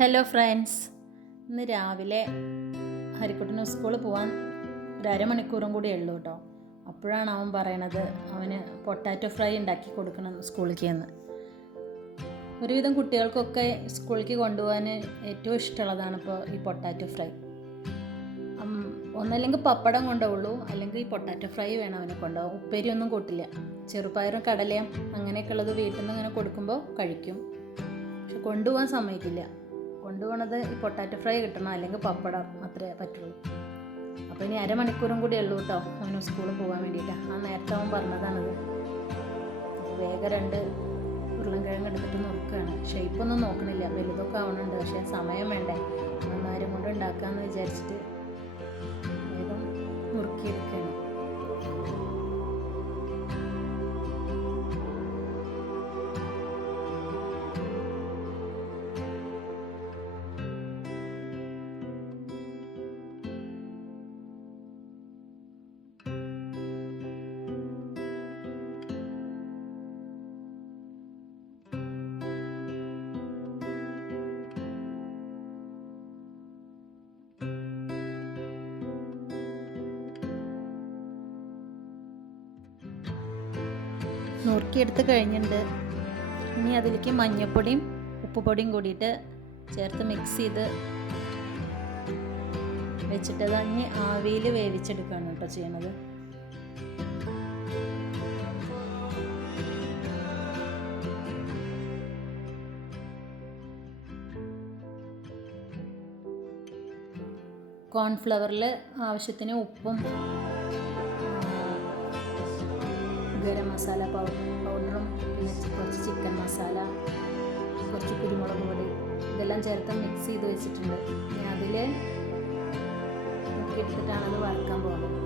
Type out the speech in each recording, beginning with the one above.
Hello friends, ഇന്ന് രാവിലെ ഹരിക്കുട്ടന് സ്കൂളിൽ പോകാൻ ഒരു അരമണിക്കൂറും കൂടി ഉള്ളൂ കേട്ടോ. അപ്പോഴാണ് അവൻ പറയണത് അവന് പൊട്ടാറ്റോ ഫ്രൈ ഉണ്ടാക്കി കൊടുക്കണം സ്കൂളിലേക്ക് എന്ന്. ഒരുവിധം കുട്ടികൾക്കൊക്കെ സ്കൂളിലേക്ക് കൊണ്ടുപോകാൻ ഏറ്റവും ഇഷ്ടമുള്ളതാണ് ഇപ്പോൾ ഈ പൊട്ടാറ്റോ ഫ്രൈ. ഒന്നല്ലെങ്കിൽ പപ്പടം കൊണ്ടുപോകുള്ളൂ, അല്ലെങ്കിൽ ഈ പൊട്ടാറ്റോ ഫ്രൈ വേണം അവനെ കൊണ്ടുപോകാൻ. ഉപ്പേരിയൊന്നും കൂട്ടില്ല. ചെറുപയറും കടലയും അങ്ങനെയൊക്കെ ഉള്ളത് വീട്ടിൽ നിന്ന് ഇങ്ങനെ കൊടുക്കുമ്പോൾ കഴിക്കും, പക്ഷെ കൊണ്ടുപോകാൻ സമ്മതിക്കില്ല. കൊണ്ടുപോകണത് ഈ പൊട്ടാറ്റോ ഫ്രൈ കിട്ടണം, അല്ലെങ്കിൽ പപ്പടം മാത്രമേ പറ്റുള്ളൂ. അപ്പോൾ ഇനി അരമണിക്കൂറും കൂടി ഉള്ളൂ കേട്ടോ അവന് സ്കൂളിൽ പോകാൻ വേണ്ടിയിട്ടാണ്. ആ നേരത്തെ അവൻ പറഞ്ഞതാണത്. അപ്പോൾ വേഗം 2 ഉരുളൻകിഴങ്ങ് എടുത്തിട്ട് നുറുക്കുകയാണ്. ഷേപ്പൊന്നും നോക്കണില്ല, വലുതൊക്കെ ആവണുണ്ട്, പക്ഷേ സമയം വേണ്ടേ. അന്നേരം കൊണ്ട് ഉണ്ടാക്കാമെന്ന് വിചാരിച്ചിട്ട് വേഗം നുറുക്കിയെടുക്കുകയാണ്. നുറുക്കിയെടുത്ത് കഴിഞ്ഞിട്ടുണ്ട്. ഇനി അതിലേക്ക് മഞ്ഞൾപ്പൊടിയും ഉപ്പുപൊടിയും കൂടിയിട്ട് ചേർത്ത് മിക്സ് ചെയ്ത് വെച്ചിട്ട് തന്നെ ആവിയിൽ വേവിച്ചെടുക്കുകയാണ് കേട്ടോ ചെയ്യണത്. കോൺഫ്ലവറിൽ ആവശ്യത്തിന് ഉപ്പും ഗരം മസാല പൗഡറും പിന്നെ കുറച്ച് ചിക്കൻ മസാല, കുറച്ച് കുരുമുളക് പൊടി, ഇതെല്ലാം ചേർത്ത് മിക്സ് ചെയ്ത് വെച്ചിട്ടുണ്ട്. ഇനി അതിൽ മുക്കിയെടുത്തിട്ടാണ് അത് വറുക്കാൻ പോകുന്നത്.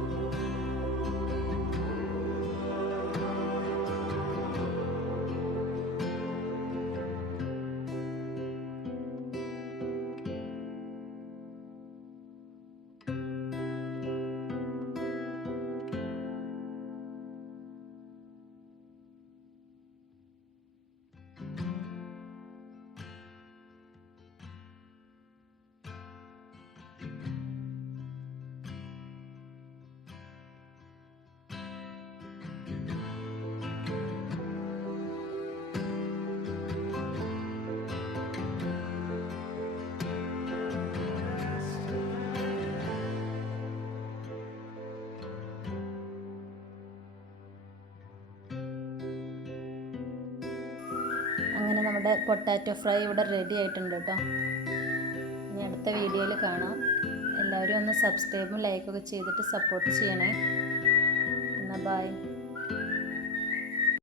അങ്ങനെ നമ്മുടെ പൊട്ടാറ്റോ ഫ്രൈ ഇവിടെ റെഡി ആയിട്ടുണ്ട് കേട്ടോ. ഇനി അടുത്ത വീഡിയോയിൽ കാണാം. എല്ലാവരും ഒന്ന് സബ്സ്ക്രൈബും ലൈക്കൊക്കെ ചെയ്തിട്ട് സപ്പോർട്ട് ചെയ്യണേ. എന്നാൽ ബൈ.